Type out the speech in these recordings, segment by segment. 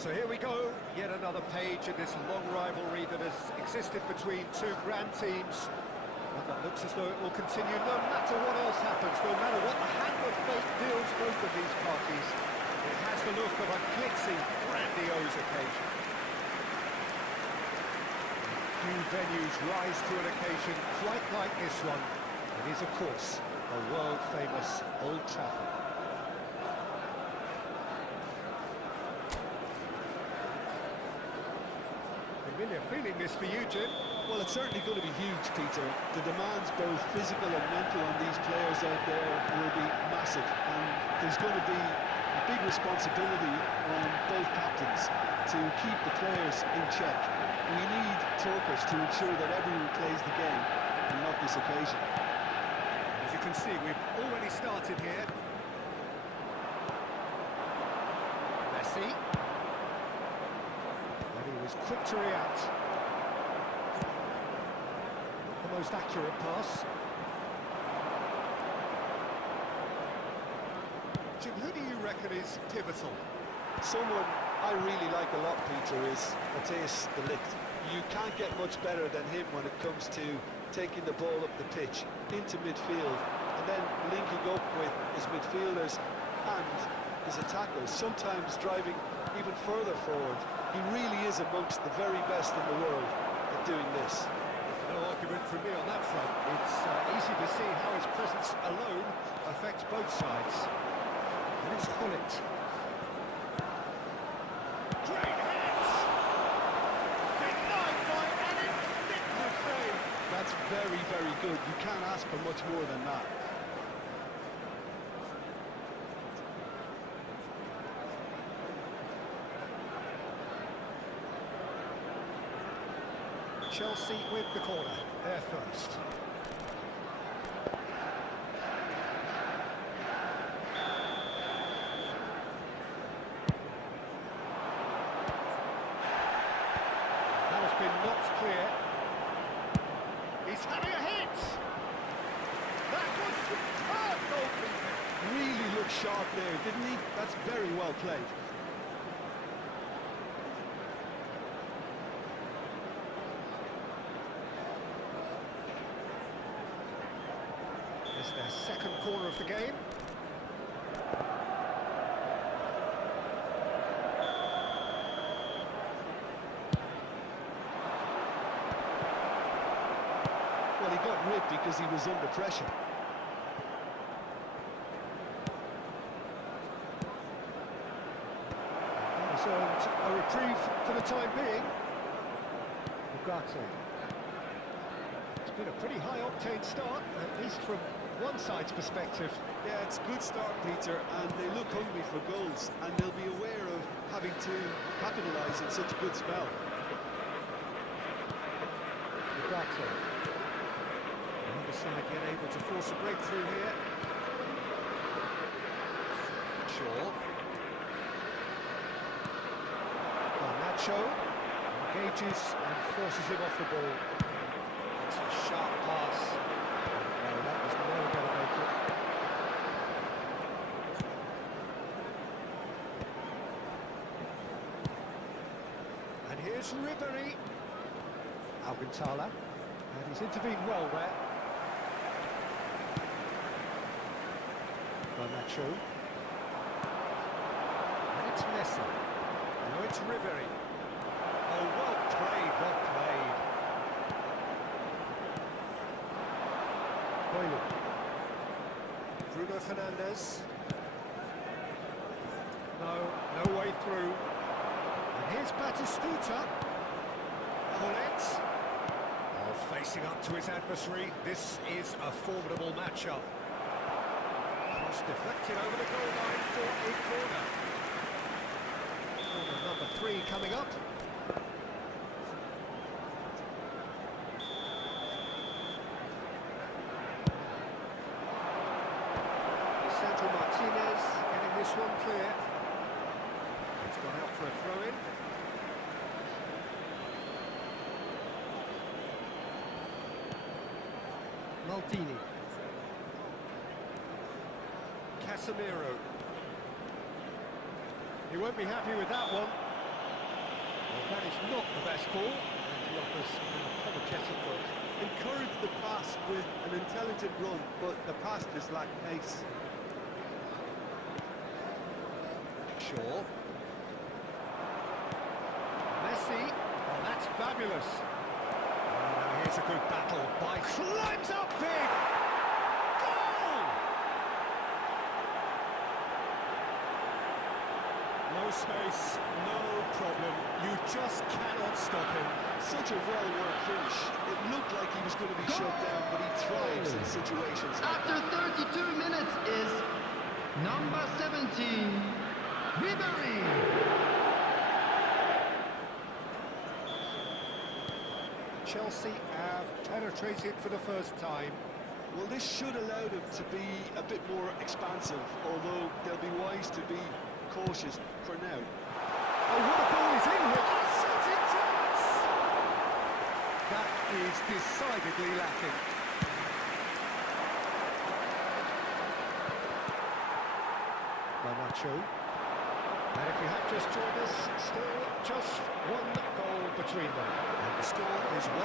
So here we go, yet another page in this long rivalry that has existed between two grand teams. And that looks as though it will continue no matter what else happens, no matter what the hand of fate deals both of these parties. It has the look of a glitzy, grandiose occasion. Few venues rise to an occasion quite like this one. It is, of course, a world-famous Old Trafford. Familiar feeling this for you, Jim? Well, it's certainly going to be huge, Peter. The demands, both physical and mental, on these players out there will be massive. And there's going to be a big responsibility on both captains to keep the players in check. We need talkers to ensure that everyone plays the game, and not this occasion. As you can see, we've already started here. Messi. He was quick to react. The most accurate pass. Jim, who do you reckon is pivotal? Someone I really like a lot, Peter, is Matthias de Ligt. You can't get much better than him when it comes to taking the ball up the pitch into midfield and then linking up with his midfielders and his attackers, sometimes driving even further forward. He really is amongst the very best in the world at doing this. No argument from me on that front. It's easy to see how his presence alone affects both sides. And it's Gullit. Great hits! Denied by an instinctive save. That's very, very good. You can't ask for much more than that. Chelsea with the corner, they're first. That has been knocked clear. He's having a hit! That was superb goalkeeping! Really looked sharp there, didn't he? That's very well played. It's their second corner of the game. Well, he got ripped because he was under pressure. He's earned a reprieve for the time being. Ugarte. It's been a pretty high-octane start, at least from one side's perspective. Yeah, it's a good start, Peter, and they look hungry for goals, and they'll be aware of having to capitalise in such a good spell. Ugarte. The other side yet able to force a breakthrough here. Shaw. Nacho engages and forces him off the ball. It's a sharp pass. No, that was never going to make it. And here's Ribery. Alcantara. And he's intervened well there. Nacho. And it's Messi. Now it's Ribery. Oh, well played, well played. Bruno Fernandes. No way through. And here's Batistuta. Hullet. Oh, facing up to his adversary. This is a formidable matchup. Cross deflected over the goal line for a corner. Corner number 3 coming up. Sandro Martinez getting this one clear. It's gone out for a throw-in. Maldini. Casemiro. He won't be happy with that one. Well, that is not the best ball. And he offers an apologetic look. Encourage the pass with an intelligent run, but the pass just lacked pace. Shaw. Messi. Oh, that's fabulous. Oh, now here's a good battle by... Climbs up big! Goal! No space, no problem. You just cannot stop him. Such a well-worked finish. It looked like he was going to be shut down, but he thrives in situations like After 32 minutes is number 17, Ribery. Chelsea have penetrated for the first time. Well, this should allow them to be a bit more expansive, although they'll be wise to be cautious for now. Oh, what a ball is in here! A shooting chance! That is decidedly lacking. Garnacho. And if you have just joined us, still just one goal between them. And the score is 1-0.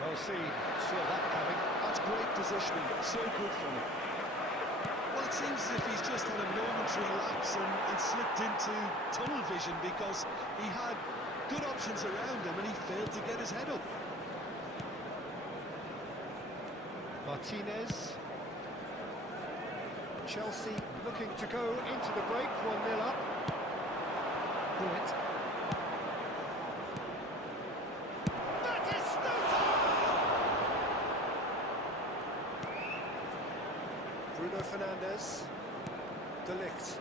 Well seen, saw that coming. That's great positioning, so good from him. Well, it seems as if he's just had a momentary lapse and slipped into tunnel vision because he had good options around him and he failed to get his head up. Martinez. Chelsea looking to go into the break, 1-0 up. Hullet. Batistuta! Bruno Fernandes. De Ligt.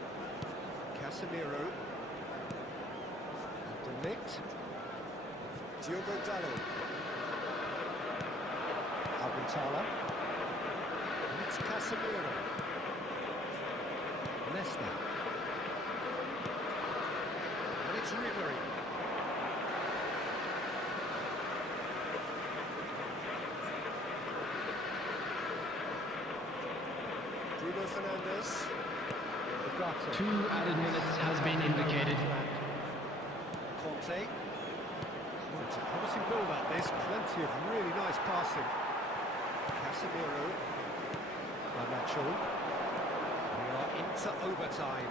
Casemiro. De Ligt. Diogo Dalot. Alcantara. And it's Casemiro. Leicester. And it's Ribery. Bruno Fernandes. 2 added minutes has been indicated. Conte. Well, it's a promising build-up. There's plenty of really nice passing. Casemiro. Garnacho. We are into overtime.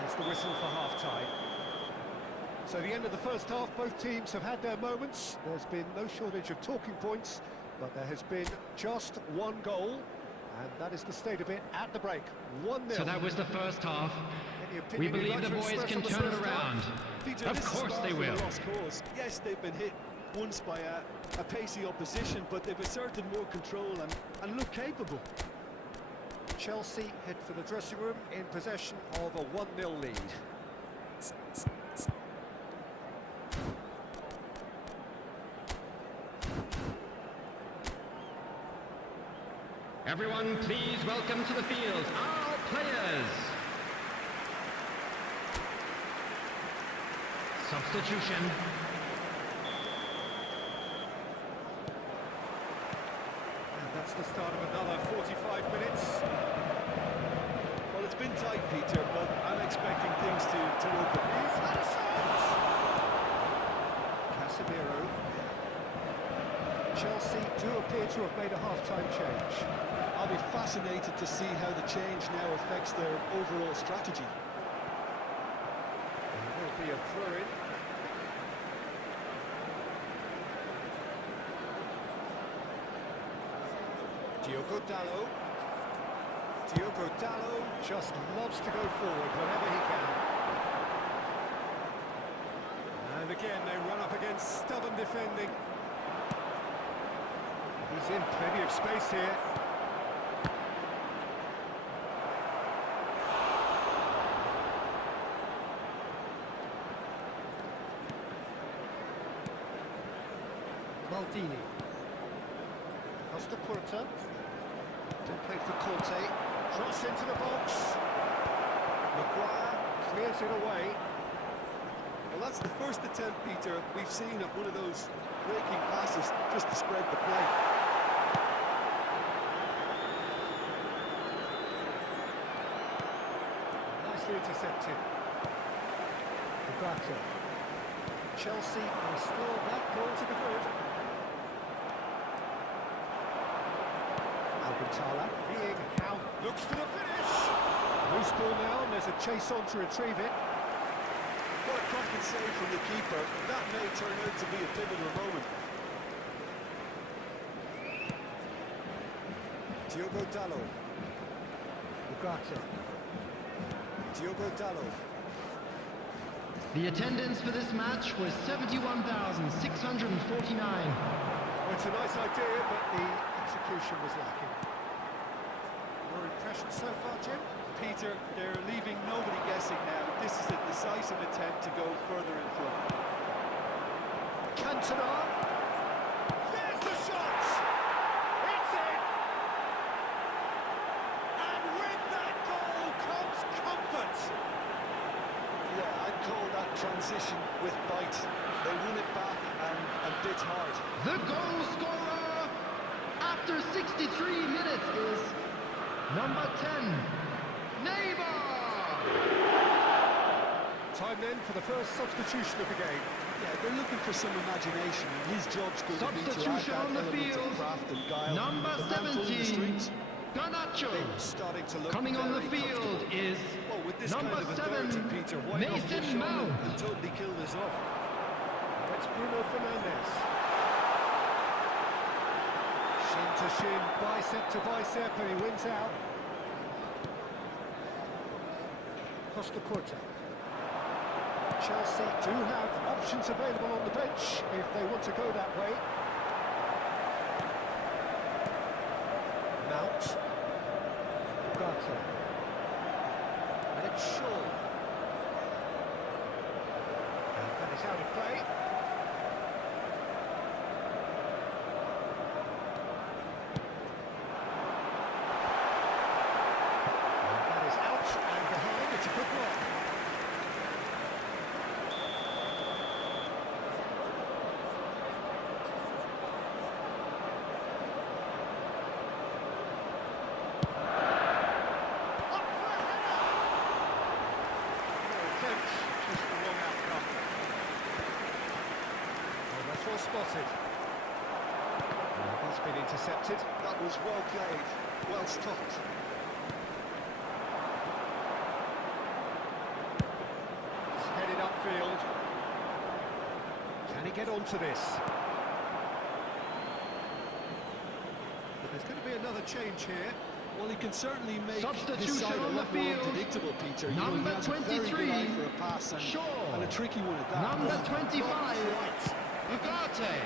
There's the whistle for half-time. So the end of the first half, both teams have had their moments. There's been no shortage of talking points, but there has been just one goal, and that is the state of it at the break. 1-0. So that was the first half. Any opinion We you'd believe like the to boys express can on the turn it first half? around. Peter, Of this is course far they from a will. lost cause. Yes, they've been hit once by a pacey opposition, but they've asserted more control and look capable. Chelsea head for the dressing room in possession of a 1-0 lead. Everyone, please welcome to the field our players. Substitution. And that's the start of another 45 minutes. Well, it's been tight, Peter, but I'm expecting things to open. He's had a shot! Casemiro. Chelsea do appear to have made a half-time change. I'll be fascinated to see how the change now affects their overall strategy. There will be a throw-in. Diogo Dalot. Diogo Dalot just loves to go forward whenever he can. And again, they run up against stubborn defending. He's in plenty of space here. Maldini. Costa Curta. Still played for Corte. Cross into the box. Maguire clears it away. Well, that's the first attempt, Peter, we've seen at one of those breaking passes just to spread the play. Nicely intercepted. Ugarte. Chelsea are still that goal to the good. Alcantara being out, looks for the finish. Loose ball now, and there's a chase on to retrieve it. What a cracking save from the keeper. That may turn out to be a pivotal moment. Diogo Dalot. Ugarte. Diogo Dalot. The attendance for this match was 71,649. Well, it's a nice idea, but the execution was lacking. Your impression so far, Jim? Peter, they're leaving nobody guessing now. This is a decisive attempt to go further in front. Cantona. There's the shot! It's in! And with that goal comes comfort! Yeah, I'd call that transition with bite. They won it back and bit hard. The goal scorer after 63 minutes is number 10, Neymar! Time then for the first substitution of the game. Yeah, they're looking for some imagination, and his job's going to be to add Substitution that on the element field. of craft and guile. Number The man pulling the 17, strings. Garnacho. Starting to look Coming on the very field comfortable. is Well, with this number kind of 7, authority, Peter, why not Mason just show Mount. them and totally kill this off? It's Bruno Fernandes. Shin to shin, bicep to bicep, and he wins out. Costa Curta. Chelsea do have options available on the bench if they want to go that way. Mount. Ugarte. And it's Shaw. And that is out of play. And that is out and behind. It's a good block. Well spotted. That's been intercepted. That was well played, well stopped. It's headed upfield. Can he get onto this? But there's going to be another change here. Well, he can certainly make his Substitution side a on the lot more field. unpredictable, Peter. Number he has a very 23, good eye for a pass and Shaw. a tricky one at that. Number 25, Right. Ugarte.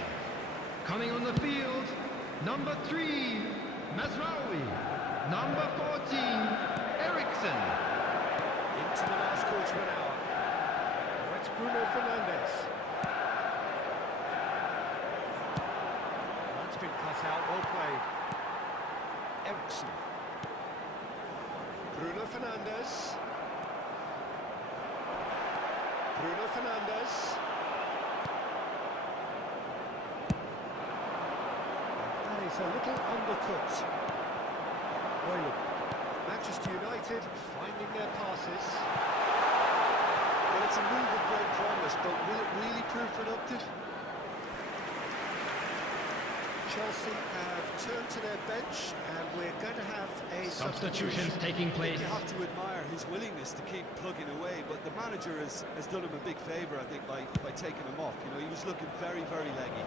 Coming on the field, number 3, Mazraoui. Number 14, Eriksson. Into the last quarter of an hour. Oh, it's Bruno Fernandes. That's been cut out, well played. Eriksson. Bruno Fernandes. Bruno Fernandes. That is a little undercooked. Oilu. Manchester United finding their passes. Well, it's a move of great promise, but will it really prove productive? Chelsea have turned to their bench, and we're going to have a Substitutions taking place. You have to admire his willingness to keep plugging away, but the manager has done him a big favour, I think, by taking him off. You know, he was looking very, very leggy.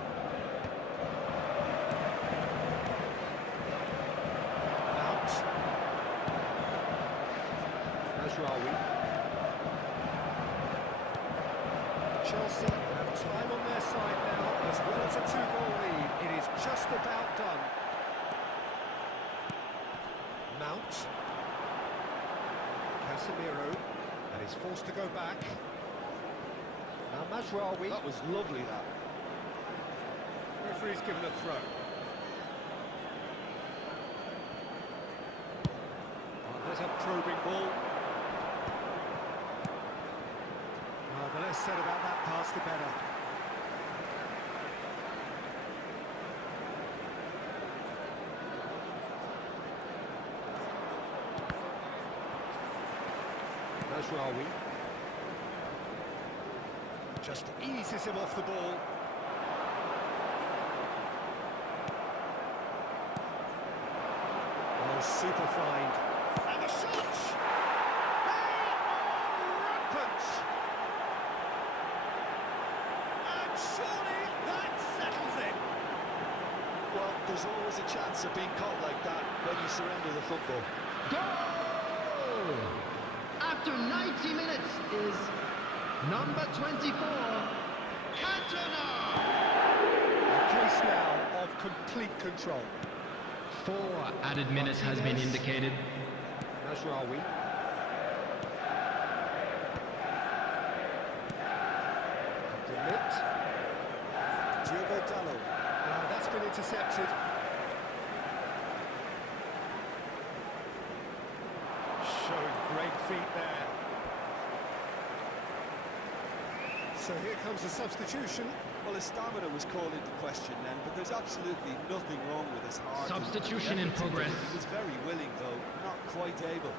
Out. Mazraoui. Chelsea have time on their side now, as well as a two-goal lead. It is just about done. Mount. Casemiro, and he's forced to go back. Now Mazraoui. That was lovely, that. Referee's given a throw. Oh, there's a probing ball. Oh, the less said about that pass, the better. Mazraoui just eases him off the ball. Oh, super find. And the shots! They are rampant! And surely that settles it. Well, there's always a chance of being caught like that when you surrender the football. Goal! After 90 minutes is number 24, Cantona! A case now of complete control. 4 added minutes has been indicated. Mazraoui. Commit. Diogo Dalot. Now that's been intercepted. Showing great feet there. So here comes a substitution. Well, his stamina was called into question then, but there's absolutely nothing wrong with his heart. Substitution in progress. He was very willing, though, not quite able.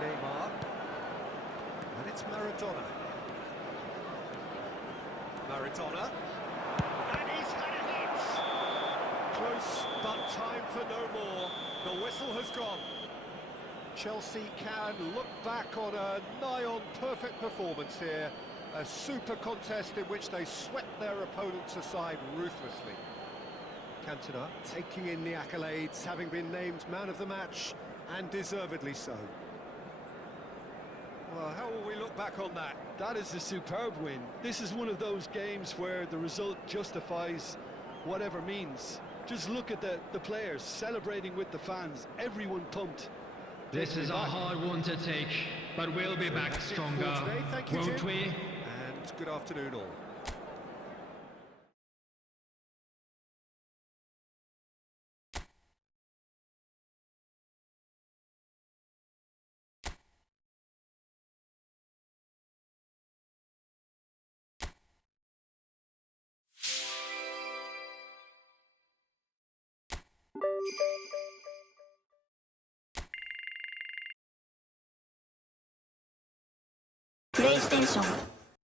Neymar. And it's Maradona. Maradona. And he's had a hit! Close, but time for no more. The whistle has gone. Chelsea can look back on a nigh-on perfect performance here. A super contest in which they swept their opponents aside ruthlessly. Cantona taking in the accolades, having been named man of the match, and deservedly so. Well, how will we look back on that? That is a superb win. This is one of those games where the result justifies whatever means. Just look at the players celebrating with the fans, everyone pumped. This is a hard one to take, but we'll be back stronger, Thank you, won't Jim. we? And good afternoon all. PlayStation